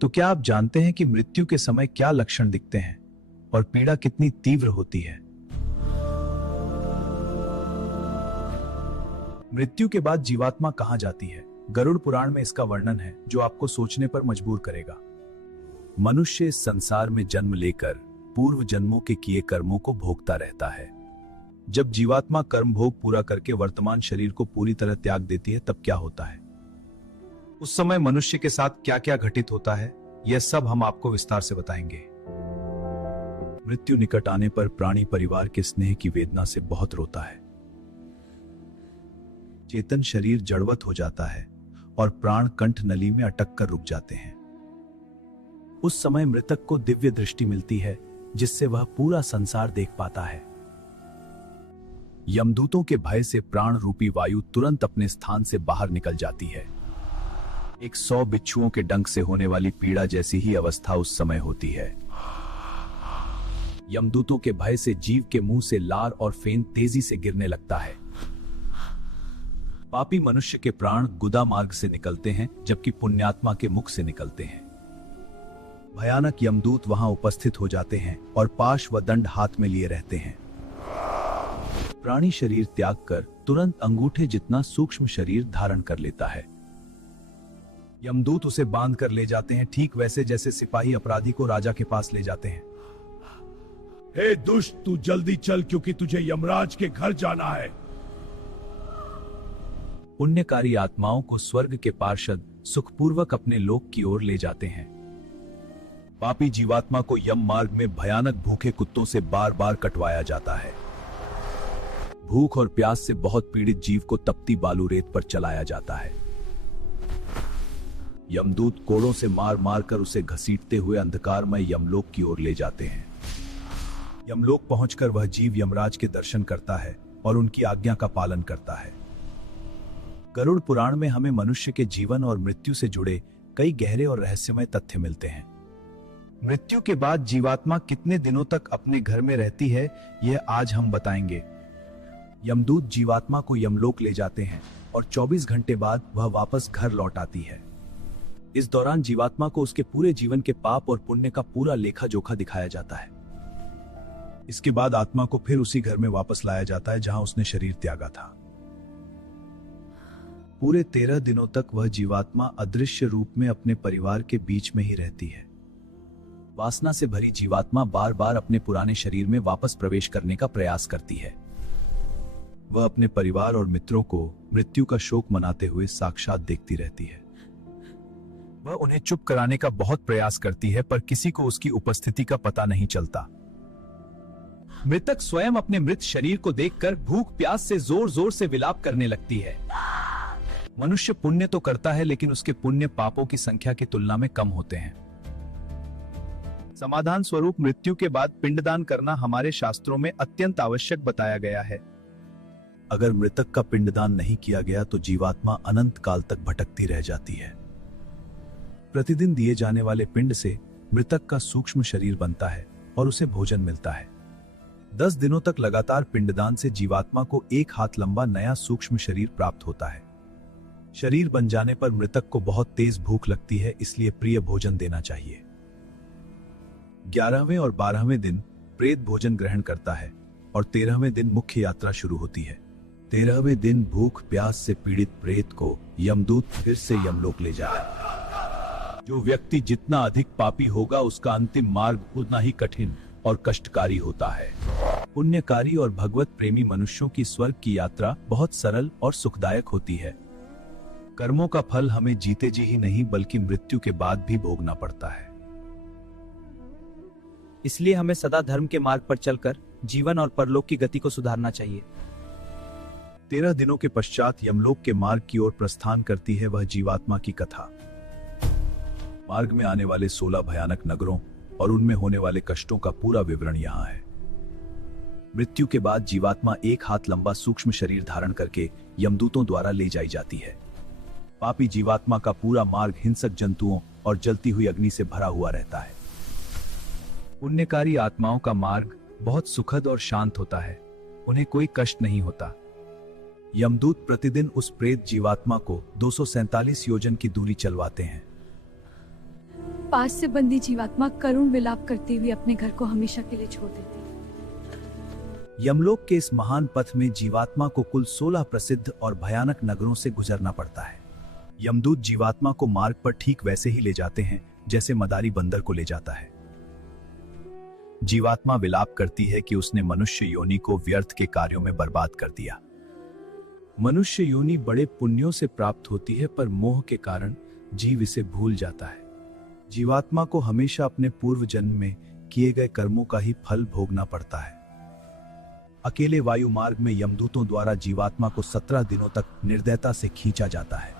तो क्या आप जानते हैं कि मृत्यु के समय क्या लक्षण दिखते हैं और पीड़ा कितनी तीव्र होती है? मृत्यु के बाद जीवात्मा कहां जाती है? गरुड़ पुराण में इसका वर्णन है जो आपको सोचने पर मजबूर करेगा। मनुष्य इस संसार में जन्म लेकर पूर्व जन्मों के किए कर्मों को भोगता रहता है। जब जीवात्मा कर्म भोग पूरा करके वर्तमान शरीर को पूरी तरह त्याग देती है तब क्या होता है? उस समय मनुष्य के साथ क्या क्या घटित होता है, यह सब हम आपको विस्तार से बताएंगे। मृत्यु निकट आने पर प्राणी परिवार के स्नेह की वेदना से बहुत रोता है। चेतन शरीर जड़वत हो जाता है और प्राण कंठ नली में अटक कर रुक जाते हैं। उस समय मृतक को दिव्य दृष्टि मिलती है जिससे वह पूरा संसार देख पाता है। यमदूतों के भय से प्राण रूपी वायु तुरंत अपने स्थान से बाहर निकल जाती है। 100 बिच्छुओं के डंक से होने वाली पीड़ा जैसी ही अवस्था उस समय होती है। यमदूतों के भय से जीव के मुंह से लार और फेन तेजी से गिरने लगता है। पापी मनुष्य के प्राण गुदा मार्ग से निकलते हैं जबकि पुण्यात्मा के मुख से निकलते हैं। भयानक यमदूत वहां उपस्थित हो जाते हैं और पाश व दंड हाथ में लिए रहते हैं। प्राणी शरीर त्याग कर तुरंत अंगूठे जितना सूक्ष्म शरीर धारण कर लेता है। यमदूत उसे बांध कर ले जाते हैं, ठीक वैसे जैसे सिपाही अपराधी को राजा के पास ले जाते हैं। हे दुष्ट, तू जल्दी चल क्योंकि तुझे यमराज के घर जाना है। पुण्यकारी आत्माओं को स्वर्ग के पार्षद सुखपूर्वक अपने लोक की ओर ले जाते हैं। पापी जीवात्मा को यम मार्ग में भयानक भूखे कुत्तों से बार बार कटवाया जाता है। भूख और प्यास से बहुत पीड़ित जीव को तपती बालू रेत पर चलाया जाता है। यमदूत कोड़ों से मार मार कर उसे घसीटते हुए अंधकारमय यमलोक की ओर ले जाते हैं। यमलोक पहुंचकर वह जीव यमराज के दर्शन करता है और उनकी आज्ञा का पालन करता है। गरुड़ पुराण में हमें मनुष्य के जीवन और मृत्यु से जुड़े कई गहरे और रहस्यमय तथ्य मिलते हैं। मृत्यु के बाद जीवात्मा कितने दिनों तक अपने घर में रहती है, यह आज हम बताएंगे। यमदूत जीवात्मा को यमलोक ले जाते हैं और 24 घंटे बाद वह वापस घर लौट आती है। इस दौरान जीवात्मा को उसके पूरे जीवन के पाप और पुण्य का पूरा लेखा जोखा दिखाया जाता है। इसके बाद आत्मा को फिर उसी घर में वापस लाया जाता है जहां उसने शरीर त्यागा था। पूरे 13 दिनों तक वह जीवात्मा अदृश्य रूप में अपने परिवार के बीच में ही रहती है। वासना से भरी जीवात्मा बार बार अपने पुराने शरीर में वापस प्रवेश करने का प्रयास करती है। वह अपने परिवार और मित्रों को मृत्यु का शोक मनाते हुए साक्षात देखती रहती है। वह उन्हें चुप कराने का बहुत प्रयास करती है पर किसी को उसकी उपस्थिति का पता नहीं चलता। मृतक स्वयं अपने मृत शरीर को देखकर भूख प्यास से जोर जोर से विलाप करने लगती है। मनुष्य पुण्य तो करता है लेकिन उसके पुण्य पापों की संख्या की तुलना में कम होते हैं। समाधान स्वरूप मृत्यु के बाद पिंडदान करना हमारे शास्त्रों में अत्यंत आवश्यक बताया गया है। अगर मृतक का पिंडदान नहीं किया गया तो जीवात्मा अनंत काल तक भटकती रह जाती है। प्रतिदिन दिए जाने वाले पिंड से मृतक का सूक्ष्म शरीर बनता है और उसे भोजन मिलता है। 10 दिनों तक लगातार पिंडदान से जीवात्मा को 1 हाथ लंबा नया सूक्ष्म शरीर प्राप्त होता है। शरीर बन जाने पर मृतक को बहुत तेज भूख लगती है, इसलिए प्रिय भोजन देना चाहिए। 11वें और 12वें दिन प्रेत भोजन ग्रहण करता है और 13वें दिन मुख्य यात्रा शुरू होती है। 13वें दिन भूख प्यास से पीड़ित प्रेत को यमदूत फिर से यमलोक ले जाता है। जो व्यक्ति जितना अधिक पापी होगा उसका अंतिम मार्ग उतना ही कठिन और कष्टकारी होता है। पुण्यकारी और भगवत प्रेमी मनुष्यों की स्वर्ग की यात्रा बहुत सरल और सुखदायक होती है। कर्मों का फल हमें जीते जी ही नहीं बल्कि मृत्यु के बाद भी भोगना पड़ता है। इसलिए हमें सदा धर्म के मार्ग पर चलकर जीवन और परलोक की गति को सुधारना चाहिए। 13 दिनों के पश्चात यमलोक के मार्ग की ओर प्रस्थान करती है वह जीवात्मा की कथा। मार्ग में आने वाले 16 भयानक नगरों और उनमें होने वाले कष्टों का पूरा विवरण यहाँ है। मृत्यु के बाद जीवात्मा 1 हाथ लंबा सूक्ष्म शरीर धारण करके यमदूतों द्वारा ले जाई जाती है। पापी जीवात्मा का पूरा मार्ग हिंसक जंतुओं और जलती हुई अग्नि से भरा हुआ रहता है। पुण्यकारी आत्माओं का मार्ग बहुत सुखद और शांत होता है, उन्हें कोई कष्ट नहीं होता। यमदूत प्रतिदिन उस प्रेत जीवात्मा को 247 योजन की दूरी चलवाते हैं। पास से बंदी जीवात्मा करुण विलाप करती हुई अपने घर को हमेशा के लिए छोड़ देती। यमलोक के इस महान पथ में जीवात्मा को कुल 16 प्रसिद्ध और भयानक नगरों से गुजरना पड़ता है। यमदूत जीवात्मा को मार्ग पर ठीक वैसे ही ले जाते हैं जैसे मदारी बंदर को ले जाता है। जीवात्मा विलाप करती है कि उसने मनुष्य योनि को व्यर्थ के कार्यों में बर्बाद कर दिया। मनुष्य योनि बड़े पुण्यों से प्राप्त होती है, पर मोह के कारण जीव इसे भूल जाता है। जीवात्मा को हमेशा अपने पूर्व जन्म में किए गए कर्मों का ही फल भोगना पड़ता है। अकेले वायु मार्ग में यमदूतों द्वारा जीवात्मा को 17 दिनों तक निर्दयता से खींचा जाता है।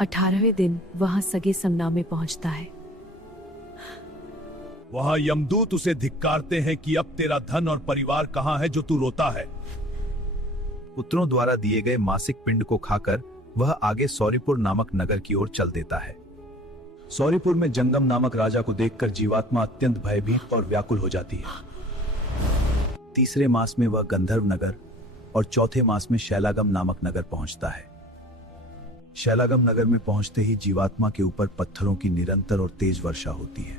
18वें दिन वहां सगे समना में पहुंचता है। वहां यमदूत उसे धिक्कारते हैं कि अब तेरा धन और परिवार कहां है जो तू रोता है। पुत्रों द्वारा दिए गए मासिक पिंड को खाकर वह आगे सौरीपुर नामक नगर की ओर चल देता है। सौरीपुर में जंगम नामक राजा को देखकर जीवात्मा अत्यंत भयभीत और व्याकुल हो जाती है। तीसरे मास में वह गंधर्व नगर और चौथे मास में शैलागम नामक नगर पहुंचता है। शैलागम नगर में पहुंचते ही जीवात्मा के ऊपर पत्थरों की निरंतर और तेज वर्षा होती है।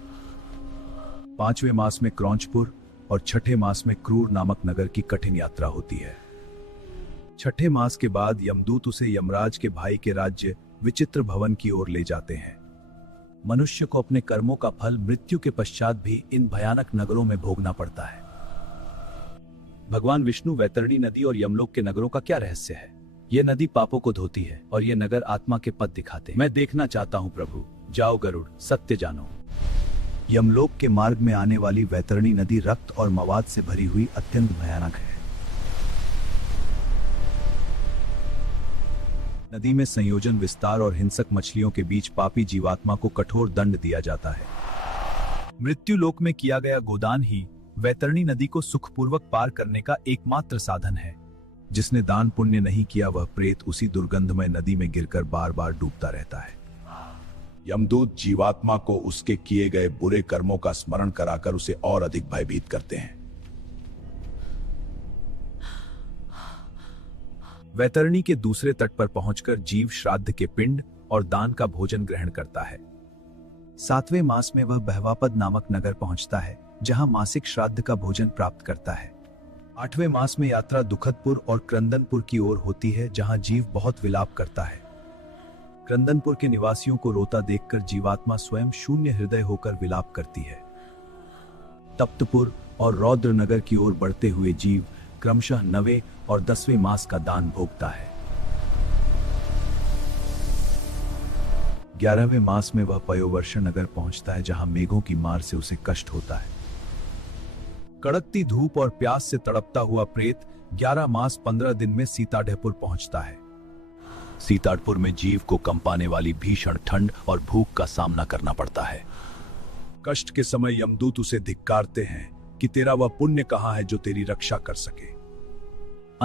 पांचवें मास में क्रौंचपुर और छठे मास में क्रूर नामक नगर की कठिन यात्रा होती है। छठे मास के बाद यमदूत उसे यमराज के भाई के राज्य विचित्र भवन की ओर ले जाते हैं। मनुष्य को अपने कर्मों का फल मृत्यु के पश्चात भी इन भयानक नगरों में भोगना पड़ता है। भगवान विष्णु वैतरणी नदी और यमलोक के नगरों का क्या रहस्य है? यह नदी पापों को धोती है और ये नगर आत्मा के पथ दिखाते हैं। मैं देखना चाहता हूँ प्रभु, जाओ गरुड़, सत्य जानो। यमलोक के मार्ग में आने वाली वैतरणी नदी रक्त और मवाद से भरी हुई अत्यंत भयानक है। नदी में संयोजन, विस्तार और हिंसक मछलियों के बीच पापी जीवात्मा को कठोर दंड दिया जाता है। मृत्यु लोक में किया गया गोदान ही वैतरणी नदी को सुखपूर्वक पार करने का एकमात्र साधन है। जिसने दान पुण्य नहीं किया वह प्रेत उसी दुर्गंधमय नदी में गिरकर बार बार डूबता रहता है। यमदूत जीवात्मा को उसके किए गए बुरे कर्मों का स्मरण कराकर उसे और अधिक भयभीत करते हैं। वैतरणी के दूसरे तट पर पहुंचकर जीव श्राद्ध के पिंड और दान का भोजन ग्रहण करता है। 7वें मास में वह बहवापद नामक नगर पहुंचता है, जहां मासिक श्राद्ध का भोजन प्राप्त करता है। 8वें मास में यात्रा दुखदपुर और क्रंदनपुर की ओर होती है, जहां जीव बहुत विलाप करता है। क्रंदनपुर के निवासियों को रोता देखकर जीवात्मा स्वयं शून्य हृदय होकर विलाप करती है। तप्तपुर और रौद्र नगर की ओर बढ़ते हुए जीव क्रमशः 9वें और 10वें मास का दान भोगता है। 11वें मास में वह पयोवर्ष नगर पहुंचता है, जहां मेघों की मार से उसे कष्ट होता है। कड़कती धूप और प्यास से तड़पता हुआ प्रेत 11 मास 15 दिन में सीताढ़पुर पहुंचता है। सीताढ़पुर में जीव को कंपाने वाली भीषण ठंड और भूख का सामना करना पड़ता है। कष्ट के समय यमदूत उसे धिक्कारते हैं कि तेरा वह पुण्य कहां है जो तेरी रक्षा कर सके।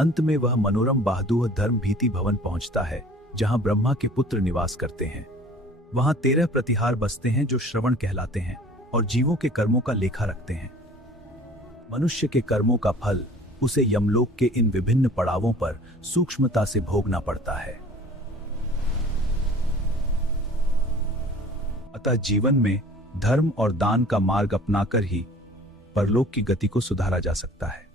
अंत में वह मनोरम बहादुर धर्म भीति भवन पहुंचता है, जहां ब्रह्मा के पुत्र निवास करते हैं। वहां 13 प्रतिहार बसते हैं जो श्रवण कहलाते हैं और जीवों के कर्मों का लेखा रखते हैं। मनुष्य के कर्मों का फल उसे यमलोक के इन विभिन्न पड़ावों पर सूक्ष्मता से भोगना पड़ता है। अतः जीवन में धर्म और दान का मार्ग अपनाकर ही परलोक की गति को सुधारा जा सकता है।